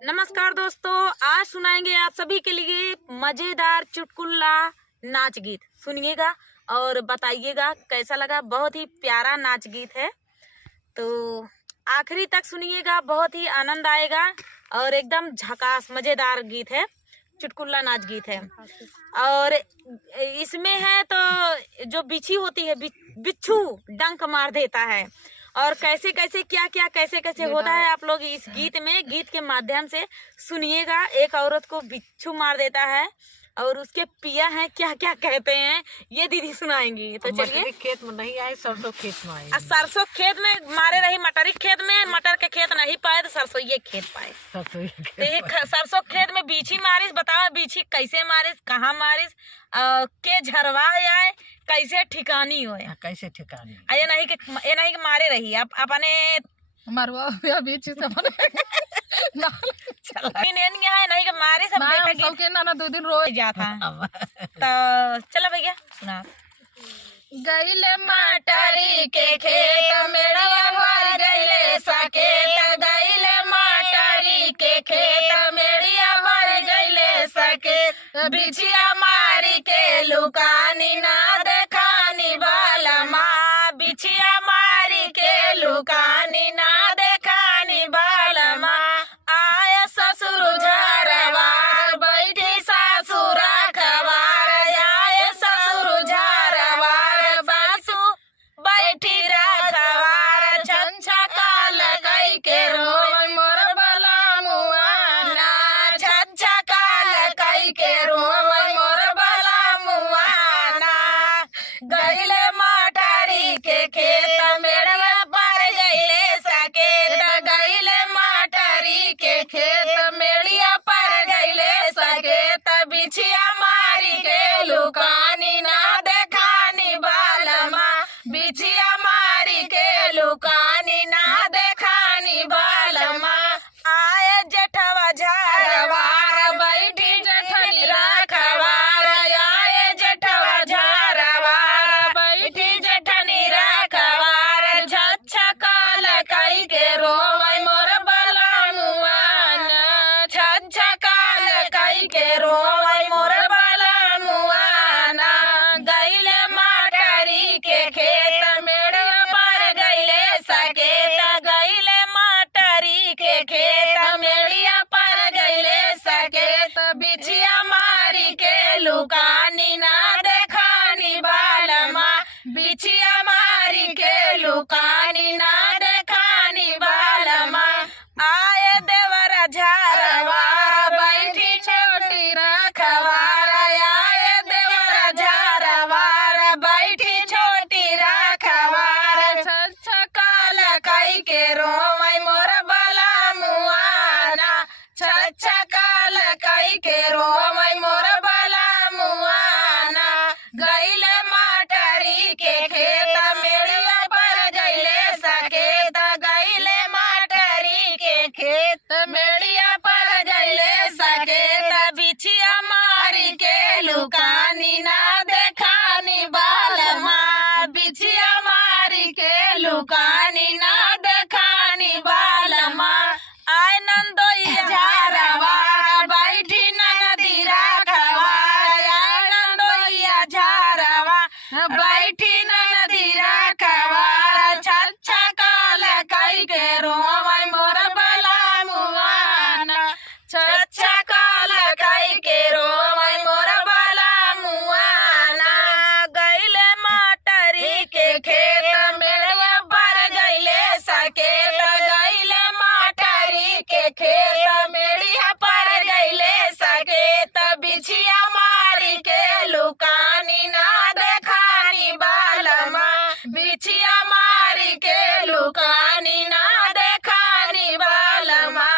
नमस्कार दोस्तों, आज सुनाएंगे आप सभी के लिए मजेदार चुटकुला नाच गीत। सुनिएगा और बताइएगा कैसा लगा। बहुत ही प्यारा नाच गीत है, तो आखिरी तक सुनिएगा, बहुत ही आनंद आएगा और एकदम झकास मजेदार गीत है, चुटकुला नाच गीत है। और इसमें है तो जो बिच्छी होती है, बिच्छू डंक मार देता है और कैसे कैसे क्या क्या कैसे कैसे होता है, आप लोग इस गीत के माध्यम से सुनिएगा। एक औरत को बिच्छू मार देता है और उसके पिया हैं क्या क्या कहते हैं, ये दीदी सुनाएंगी। तो चलिए। खेत में नहीं आए, सरसों खेत में आए। सरसों खेत में मारे रही, मटरी खेत में, मटर के खेत नहीं पाए तो सरसों ये खेत पाए। सरसों खेत में बीछी मारिस। बताओ बीछी कैसे मारिस, कहाँ मारिस, के झरवा आए, कैसे ठिकानी हो, कैसे ठिकानी। ये नहीं कि मारे रही आप अपने मरवा बीच से नहीं कि मारे सब सब के ना 2 दिन रोज जाता। तो चलो भैया सुना। गईले मटरी के खेत मेड़िया भर गईले सकेत, गईले मटरी के खेत मेड़िया भर गईले सकेत, बिछिया मारी के लुकानी ना देखानी बाला माँ, बिछिया मारी के लुकानी ना देखानी बाला माँ, आय ससुर झारवार बैठी सासुरा खवार, आय ससुर झारवार सासु बैठी राखवार, छंछा काल कई के रोय मोर बला मुआना, छंछा काल कई के रोय मोर बला मुआना, गईले मटरी के खेत मेड़िया पर गईले सकेत, गईले मटरी के खेत मेड़िया पर गईले सकेत, बिछिया मारी के लुकानी ना देखानी बालमा, बिछिया मारी के लुकानी ना देखानी बालमा, आए जेठवा झारवार बैठी जेठनी राखवार, आए जेठवा झारवार बैठी जेठनी राखवार, छच्छा काल कई के रोवै मोर बला मुआना, छच्छा काल कई के रोवै मोर बला मुआना, गईले मटरी के खेत मेड़िया पर गईले सकेत, गईले मटरी के खेत मेड़िया पर गईले सकेत, बिछिया मारी के लुकानी ना देखानी बालमा, बिछिया मारी के लुकानी ना देखानी बालमा, आए देवरा झारवार बैठी छोटी राखवार, आए देवरा झारवार बैठी छोटी राखवार, छच्छा काल कई के रोवै मोर बला मुआना, छच्छा काल कई के रोवै मोर बला मुआना, गईले मटरी के खेत मेड़िया पर गईले सकेत, गईले मटरी के खेत मेड़िया पर गईले सकेत, बिछिया मारी के लुकानी ना देखानी बालमा, बिछिया मारी के लुकानी ना देखानी बालमा, आय नंदोई झारवार बैठी ननदी राखवार, आय नंदोई झारवार बैठी ननदी राखवार, छच्छा काल कई के रोवै मोर बला मुआना, छच्छा काल कई के रोवै मोर बला मुआना, गईले मटरी के खेत मेड़िया पर गईले सकेत, गईले मटरी के खेत मेड़िया पर गईले सकेत, बिछिया मारी के लुकानी ना देखानी बालमा, बिछिया मारी के लुकानी ना देखानी बालमा।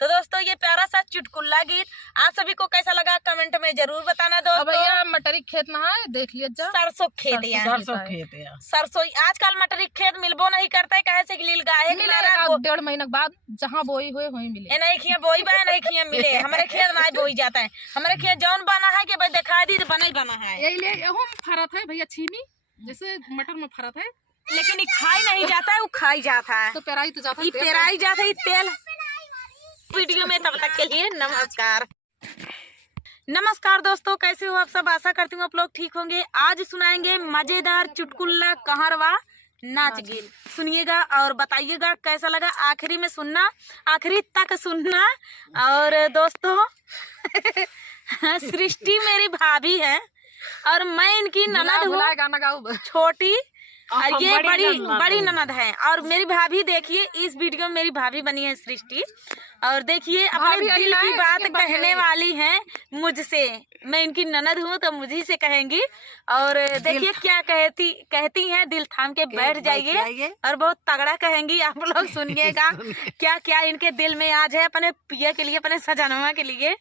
तो दोस्तों ये प्यारा सा चुटकुला गीत आप सभी को कैसा लगा कमेंट में जरूर बताना दोस्तों। भैया मटरी खेत ना है, देख लिया जा सरसों खेत है, सरसों खेत है। सरसों आजकल मटरी खेत मिलबो नहीं करता है, कहे से लील गाय मिलेगा 1.5 महीने बाद, जहाँ बोई हुए वही मिले। नहीं खिया बोई बा नहीं खिया मिले, हमारे खेत नहीं बोई जाता है, हमारे खेत जौन बना है कि भाई दिखा दी बना ही बना है, यही ले एहो में फरत है भैया, छीमी जैसे मटर में फरत है, लेकिन ये खाई नहीं जाता है, वो खाई जाता है, तो पेराई तो जाता है, पेराई जाता है तेल वीडियो में। तब तक के लिए नमस्कार। नमस्कार दोस्तों, कैसे हो आप सब? आशा करती हूँ आप लोग ठीक होंगे। आज सुनाएंगे मजेदार चुटकुला कहारवा नाच गीत। सुनिएगा और बताइएगा कैसा लगा। आखिरी में सुनना, आखिरी तक सुनना। और दोस्तों सृष्टि मेरी भाभी है और मैं इनकी ननद हूँ, गाना गाओ। छोटी, और ये बड़ी ननद ननद है। और मेरी भाभी देखिए, इस वीडियो में मेरी भाभी बनी है सृष्टि। और देखिए अपने भाभी दिल आई की है, बात लेकिन कहने वाली है मुझसे। मैं इनकी ननद हूँ तो मुझी से कहेंगी। और देखिए क्या कहती हैं, दिल थाम के बैठ जाइए और बहुत तगड़ा कहेंगी। आप लोग सुनिएगा क्या क्या इनके दिल में आज है अपने पिया के लिए, अपने सजनवा के लिए।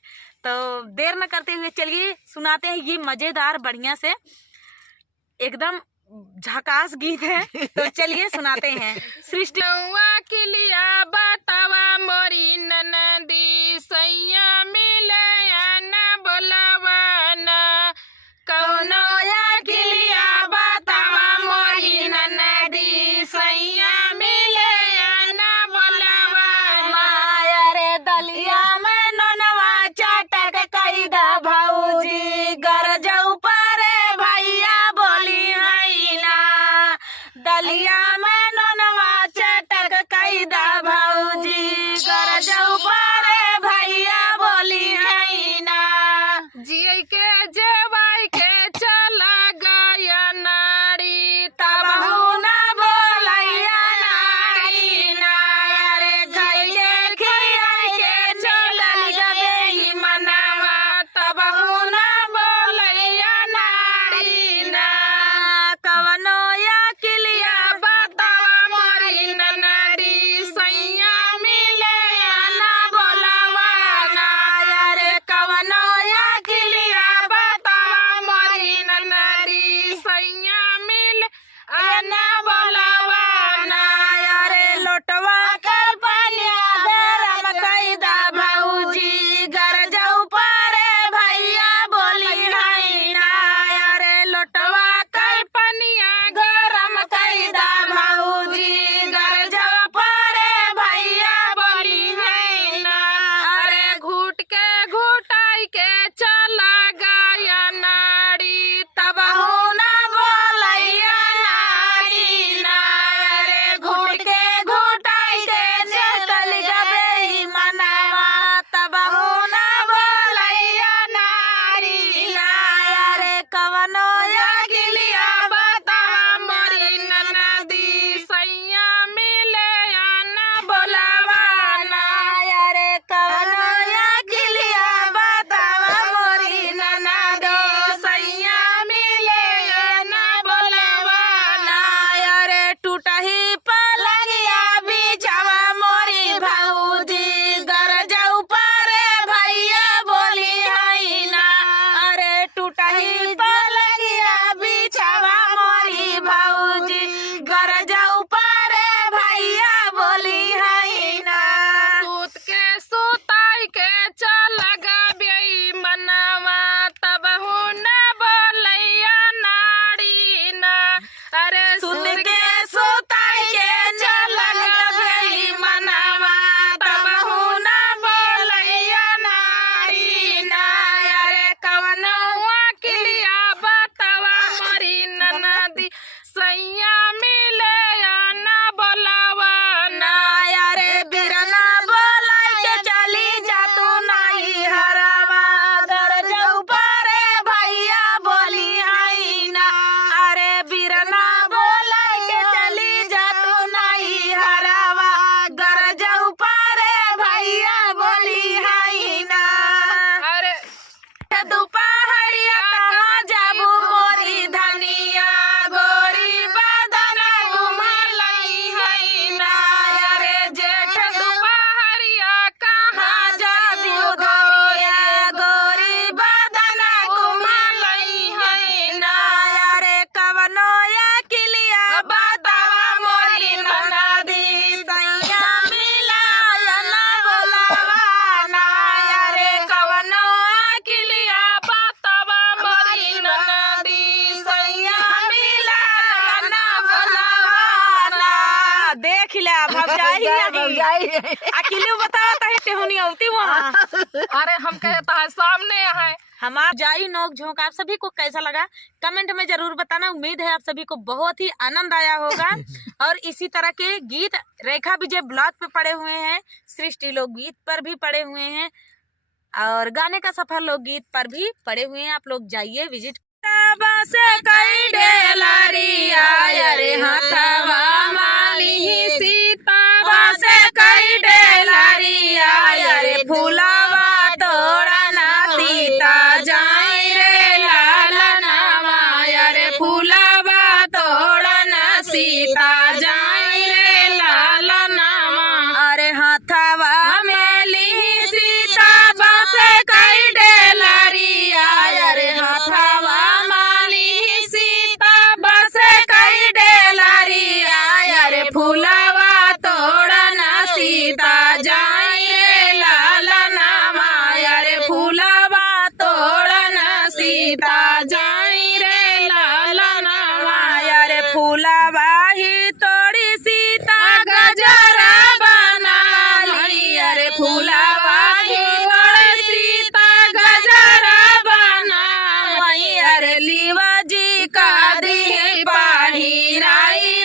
तो देर न करते हुए चलिए सुनाते हैं ये मजेदार बढ़िया से एकदम झकास गीत है। तो चलिए सुनाते हैं। सृष्टि के लिए बतावा मोरी ननदी सैया मिले न बोलवा न कौनो के लिए बतावा मोरी ननदी सैया मिले न बोलवा माया रे दलिया में ननवा चाटक कई दा भौजी गरजऊ परे भैया बोली है ना। दलिया में ननवा चाटक कई दा भौजी गरजऊ भौजाई अकेले बताता है टेहुनी होती वहाँ। अरे हम कहता है सामने है। हमारा जाई नोक झोंक आप सभी को कैसा लगा कमेंट में जरूर बताना। उम्मीद है आप सभी को बहुत ही आनंद आया होगा। और इसी तरह के गीत रेखा विजय ब्लॉग पे पड़े हुए हैं, सृष्टि लोकगीत पर भी पड़े हुए हैं और गाने का सफर लोकगीत पर भी पड़े हुए हैं। आप लोग जाइए विजिट। से कई डेलरिया रे हाथवा माली सीता से कई डेलरिया रे फूलावा तोड़ना सीता जाई रे लालनावा रे फूलावा तोड़ना सीता जाई रे लालनावा। अरे हाथवा मेली सीता बसे कई डेलरिया रे हाथवा फूलावा तोड़ना सीता जाई रे लालनावा रे फूलावा तोड़ना सीता जाई रे लालनावा रे फूलावा ही तोड़ी सीता गजरा बना ली रे फूलावा ही तोड़ी सीता गजरा बना रे शिवाजी का दी पाही राई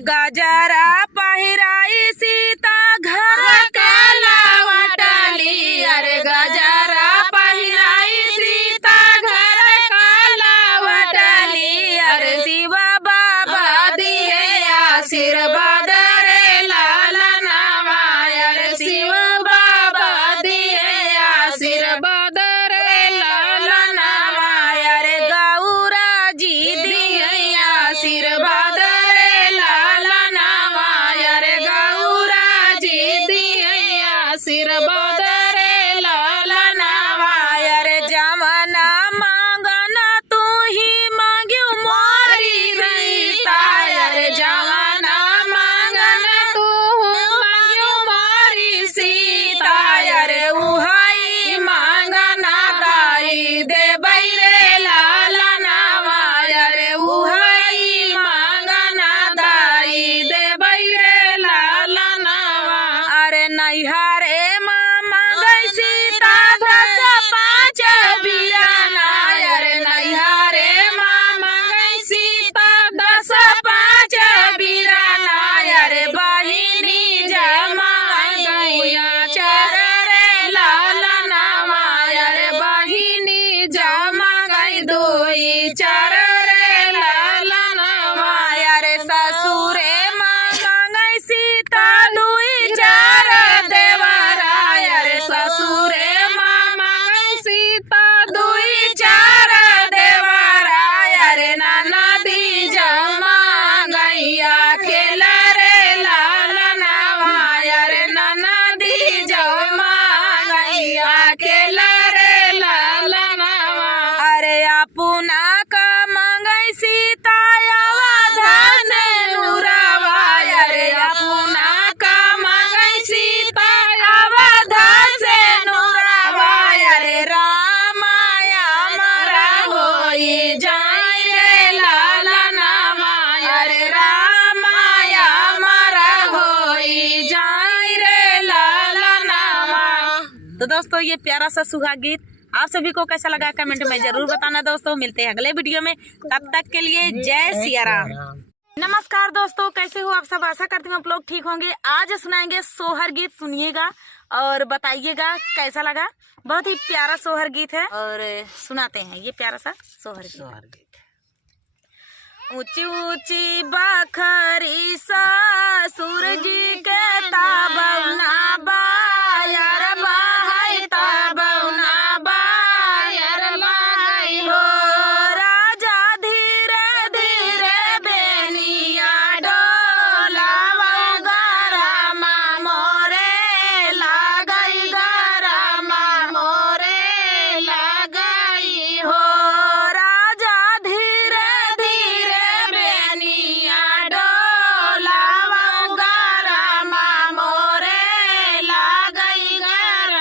गजरा पहिराई सीता घर के लावटली अरे गजरा पहिराई सीता घर के लावटली अरे शिवा बाबा दिए आशीर्वाद रे लालनावा अरे शिवा बाबा दिए आशीर्वाद रे लालनावा अरे गौरा जी दिए आशीर्वाद आशीर्वाद रे लालनावा रे जमाना मांगना तू ही मांग्यू मारी सीता रे जमाना मांगना तू मांग्यू मारी सीता रे उहाई मांगना दाई दे रे लालनावा रे उहाई मांगना दाई दे रे लालनावा। अरे नैहर सीता दस पाँच बियाना रे नैहरे मामा सीता दस पाँच बिराना रे बहिनी जमा गैया चर रे लालनावा रे बहिनी जमा गई दोई चर रे लालनावा रे ससुरे मामा गई सीता दुई चार देवरा रे ससुरे मामा सीता दुई चार देवरा रे नाना दी जमा गैया खेला रे लालनावा रे नाना दी जमा गैया खेला रे लालनावा। अरे अपना का मंगई सीता धन नुरावा रे अपना का मंगई सीता से नुरावा रे रामाया मरा होई जाई रे लालनावा रे रामाया मरा होई जाई रे लालनावा। तो दोस्तों ये प्यारा सा सुहाग गीत आप सभी को कैसा लगा कमेंट में जरूर बताना। दोस्तों मिलते हैं अगले वीडियो में, तब तक के लिए जय सिया राम। नमस्कार दोस्तों, कैसे हो आप सब? आशा करती हूँ आप लोग ठीक होंगे। आज सुनाएंगे सोहर गीत, सुनिएगा और बताइएगा कैसा लगा। बहुत ही प्यारा सोहर गीत है और सुनाते हैं ये प्यारा सा सोहर गीत। ऊंची ऊंची बखरी ससुर जी के ताबना बायर बाहै ताबना बायर लागई हो राजा धीरे धीरे बेनिया डोलावा गरमा मोरे लागई गरमा मोरे लागई हो राजा धीरे धीरे बेनिया डोलावा गरमा मोरे लागई गरमा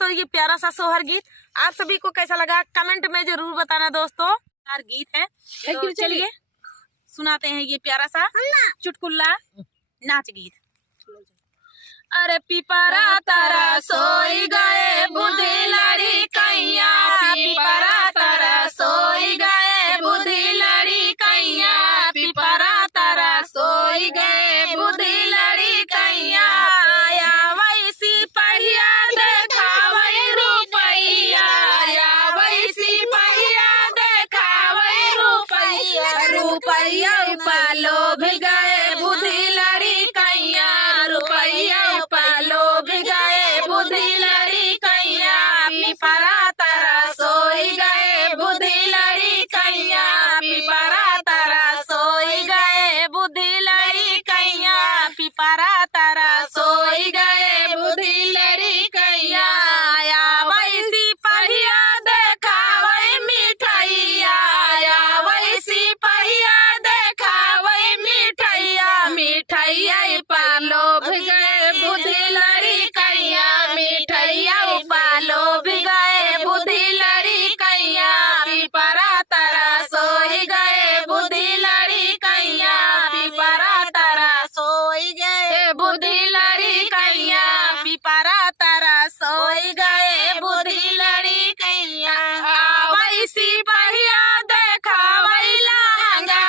दोस्तों ये प्यारा सा सोहर गीत आप सभी को कैसा लगा कमेंट में जरूर बताना दोस्तों। गीत है तो चलिए सुनाते हैं ये प्यारा सा चुटकुल्ला नाच गीत। अरे पिपरा तारा सोई गए बुद्धि लड़ी कैया, पिपरा तारा सोई गए बुद्धि लड़ी कैया, पिपरा तारा सोई गए बुद्धि लड़ी कैया। आया वैसी पहिया देखा वही रुपैया, आया वैसी पहिया देखा वही रुपैया, रुपैया पालो भी गए बुद्धि लड़ी कैया, रुपैया पालो भी गए बुद्धि लड़ी कैया, पिपरा तारा सोई गए बुद्धि लड़ी कैया, पिपरा तारा सोई गए बुद्धि लड़ी कैया, पिपरा तारा सोई गए बुद्धि लड़ी कैया। आया वैसी पहिया देखा वही मिठाइया, आया वैसी पहिया देखा वही मिठाइया, मिठाइया पालो भी गए बुद्धि लड़ी कैया, मिठाइया पालो भी गए बुद्धि लड़ी कैया, पिपरा तारा सोई गए बुद्धि लड़ी कैया, पिपरा तारा सोई गए बुद्धि लड़ी कैया, पिपरा तारा सोई गए बुद्धि लड़ी कैया। वैसी पहिया देखा वही लहंगा,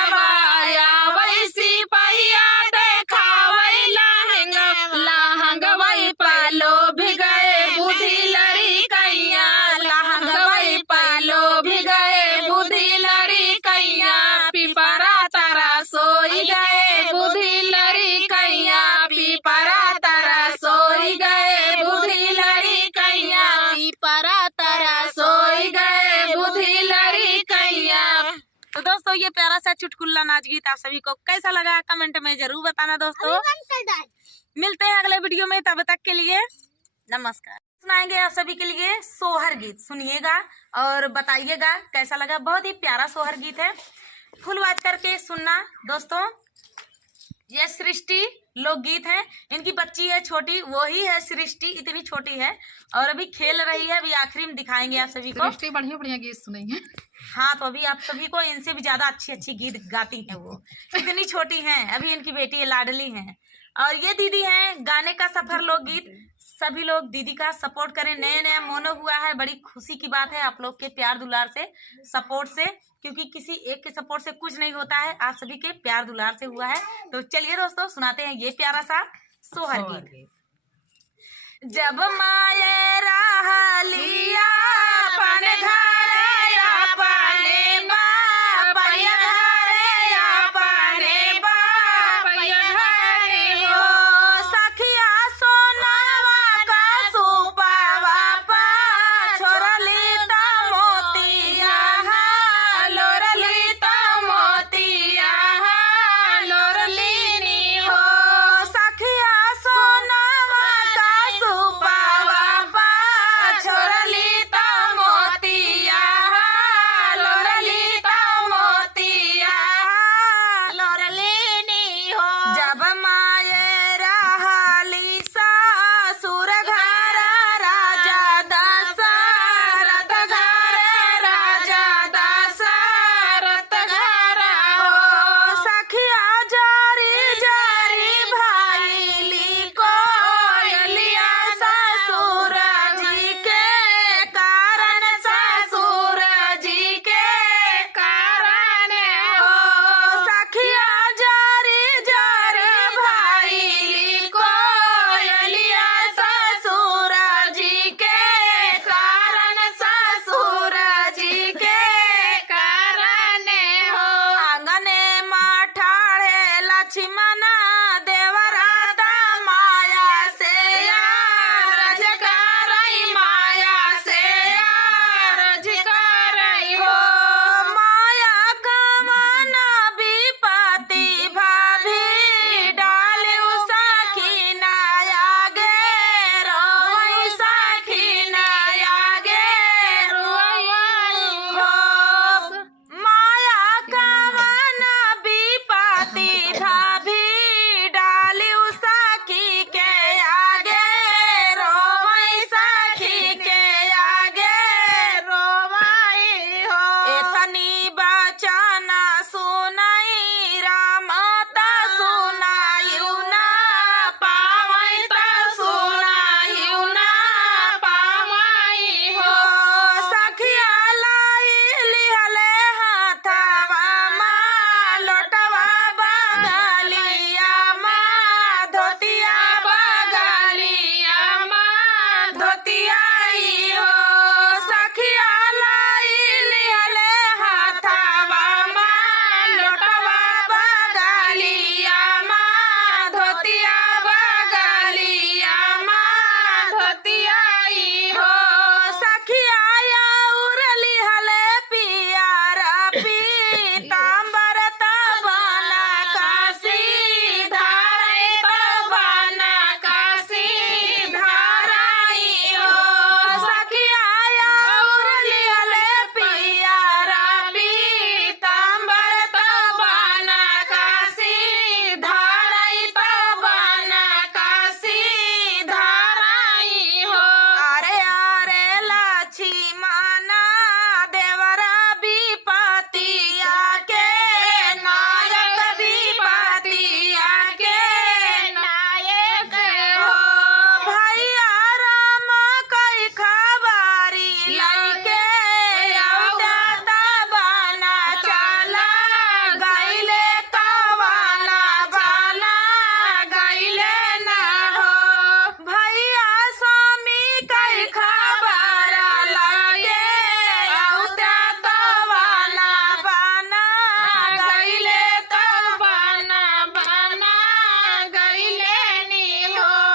आया वैसी पहिया देखा वही लहंगा, लहंगा वही पालो भी गए बुद्धि लड़ी कैया, लहंगा वही पालो भी गए बुद्धि लड़ी कैया, पिपरा तारा सोई गए बुद्धि लड़ी कैया, पिपरा तारा सोई गए बुद्धि लड़ी कैया, पिपरा तारा सोई गए बुद्धि लड़ी कैया। तो दोस्तों ये प्यारा सा चुटकुल्ला नाच गीत आप सभी को कैसा लगा कमेंट में जरूर बताना दोस्तों। मिलते हैं अगले वीडियो में, तब तक के लिए नमस्कार। सुनाएंगे आप सभी के लिए सोहर गीत, सुनिएगा और बताइएगा कैसा लगा। बहुत ही प्यारा सोहर गीत है, फुल वाच करके सुनना दोस्तों। ये सृष्टि लोकगीत है, इनकी बच्ची है छोटी, वो ही है सृष्टि, इतनी छोटी है और अभी खेल रही है। अभी आखिरी में दिखाएंगे आप सभी को। बढ़िया बढ़िया गीत सुनेंगे। हाँ तो अभी आप सभी को इनसे भी ज्यादा अच्छी अच्छी गीत गाती हैं वो, इतनी छोटी हैं। अभी इनकी बेटी है, लाडली हैं। और ये दीदी हैं गाने का सफर लोकगीत। सभी लोग दीदी का सपोर्ट करें। नया नया मोनो हुआ है, बड़ी खुशी की बात है आप लोग के प्यार दुलार से, सपोर्ट से, क्योंकि किसी एक के सपोर्ट से कुछ नहीं होता है, आप सभी के प्यार दुलार से हुआ है। तो चलिए दोस्तों सुनाते हैं ये प्यारा सा सोहर गीत। जब माये राह लिया अपन घरे अपने बाप, घरे अपने बाप घरे हो, सखिया सोनावा का सुपावा पा, छोरली त मोतिया लोरली त मोतिया लोरली नी हो, सखिया सोनावा का सुपावा पा, छोरली त मोतिया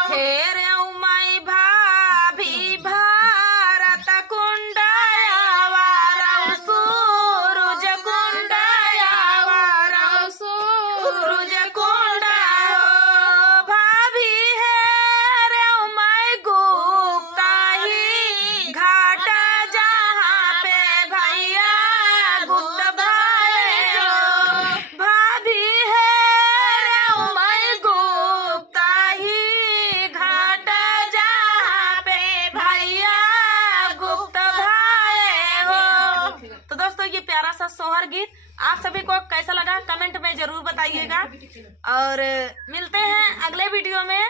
हेर उमाई भाभी भारत कुंडयावा रौ सूरज कुंडयावा रौ सूरज कुंडा हो भाभी हेर उमाई गुप्ता ही घाट जहाँ पे भैया गुप्त भाई हो भाभी हेर उमाई गुप्ता ही घाट जहाँ पे भैया गुप्त भाई हो। तो दोस्तों ये प्यारा सा सोहर गीत आप सभी को कैसा लगा कमेंट में जरूर बताइएगा और मिलते हैं अगले वीडियो में।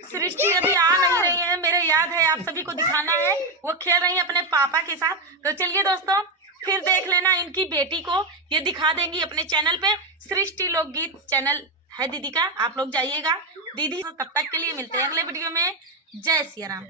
सृष्टि अभी आ नहीं रही है, मेरे याद है आप सभी को दिखाना है, वो खेल रही है अपने पापा के साथ। तो चलिए दोस्तों फिर देख लेना इनकी बेटी को, ये दिखा देंगी अपने चैनल पे, सृष्टि लोकगीत चैनल है दीदी का, आप लोग जाइएगा दीदी। तब तक के लिए मिलते हैं अगले वीडियो में। जय सिया राम।